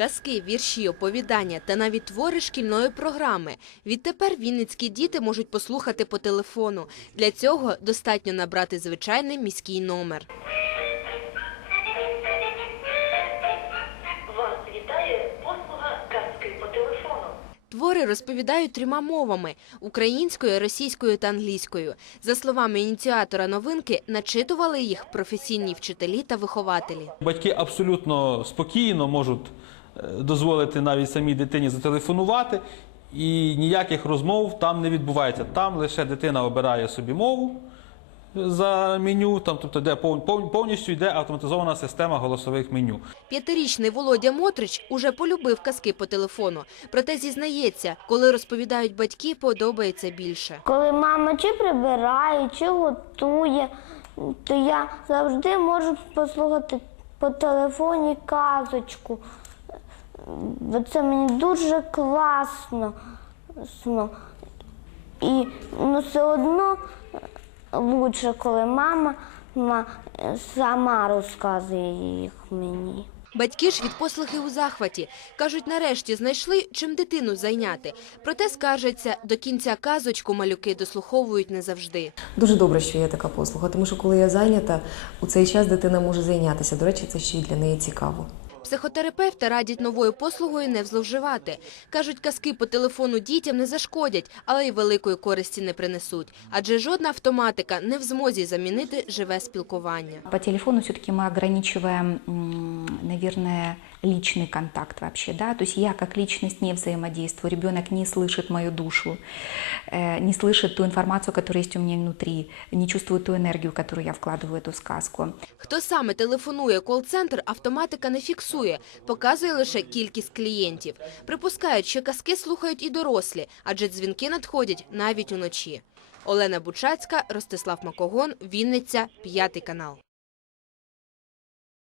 Казки, вірші, оповідання та навіть твори шкільної програми. Відтепер вінницькі діти можуть послухати по телефону. Для цього достатньо набрати звичайний міський номер. Вас вітає послуга казки по телефону. Твори розповідають трьома мовами – українською, російською та англійською. За словами ініціатора новинки, начитували їх професійні вчителі та вихователі. Батьки абсолютно спокійно можуть дозволити навіть самій дитині зателефонувати, і ніяких розмов там не відбувається. Там лише дитина обирає собі мову за меню, там, тобто де пов- пов- повністю йде автоматизована система голосових меню. П'ятирічний Володя Мотрич уже полюбив казки по телефону. Проте зізнається, коли розповідають батьки, подобається більше. Коли мама чи прибирає, чи готує, то я завжди можу послухати по телефоні казочку. Бо це мені дуже класно. І ну, все одно лучше, коли мама, ма- сама розказує їх мені. Батьки ж від послуги у захваті. Кажуть, нарешті знайшли, чим дитину зайняти. Проте скаржаться, до кінця казочку малюки дослуховують не завжди. Дуже добре, що є така послуга, тому що коли я зайнята, у цей час дитина може зайнятися. До речі, це ще й для неї цікаво. Психотерапевти радять новою послугою не зловживати. Кажуть, казки по телефону дітям не зашкодять, але й великої користі не принесуть. Адже жодна автоматика не в змозі замінити живе спілкування. По телефону все-таки ми ограничиваем, м, наверное, личный контакт вообще, да, то есть я как личность не взаимодействую, ребенок не слышит мою душу, э, не слышит ту информацию, которая есть у меня внутри, не чувствует ту энергию, которую я вкладываю в эту сказку. Хто саме телефонує кол-центр, автоматика не фіксує, показує лише кількість клієнтів. Припускають, що казки слухають і дорослі, адже дзвінки надходять навіть уночі. Олена Бучацька, Ростислав Макогон, Вінниця, п'ятий канал.